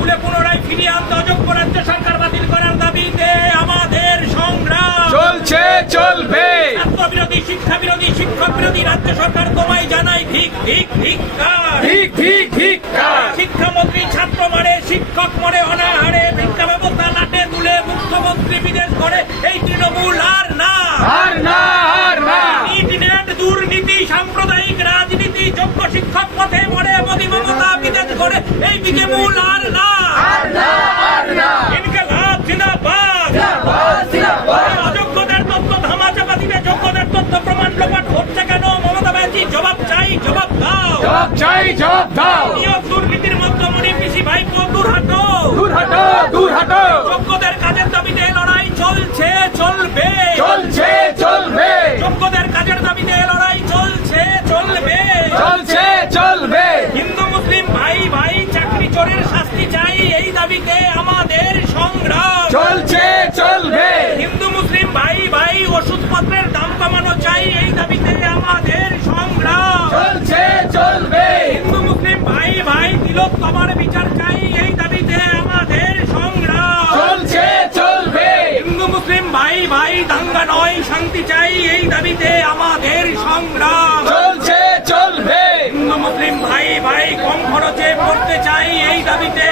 খুলে পুনরায় ফিরিয়ে আনতে অযোগ্য রাজ্য সরকার বাতিল করার দাবিতে আমাদের সংগ্রাম। চলছে চলবে। ছাত্র বিরোধী শিক্ষা বিরোধী শিক্ষক বিরোধী রাজ্য সরকার তোমায় জানাই ঠিক ঠিক ঠিক ঠিক ঠিক ঠিক শিক্ষামন্ত্রী ছাত্র মারে শিক্ষক মরে এই তৃণমূল আর না। আর না আর না। ইনকালাব জিন্দাবাদ। জিন্দাবাদ, জিন্দাবাদ। অযোগ্যদের তথ্য ধামা চাপা দিলে যোগ্যদের তথ্য প্রমাণ লোপাট হচ্ছে কেন? মমতা ব্যানার্জি জবাব চাই জবাব দাও। জবাব চাই জবাব দাও। নিয়োগ দুর্নীতির মধ্যমণি পিসি ভাইপো দূর হাটো দূর হাটো দূর হাটো যোগ্যদের কাজের দাবিতে লড়াই চলছে চলবে চলছে চলবে যোগ্যদের কাজের দাবিতে লড়াই চলছে চলবে চলছে চলবে হিন্দু মুসলিম ভাই চাকরি চোরের শাস্তি চাই এই দাবিতে আমাদের সংগ্রাম। চলছে চলবে। হিন্দু মুসলিম ভাই ভাই ওষুধপত্রের দাম কমানো চাই এই দাবিতে আমাদের সংগ্রাম। চলছে চলবে। হিন্দু মুসলিম ভাই ভাই তিলোত্তমার বিচার চাই এই দাবিতে আমাদের সংগ্রাম। চলছে চলবে। হিন্দু মুসলিম ভাই ভাই দাঙ্গা নয় শান্তি চাই এই দাবিতে আমাদের সংগ্রাম। coming down.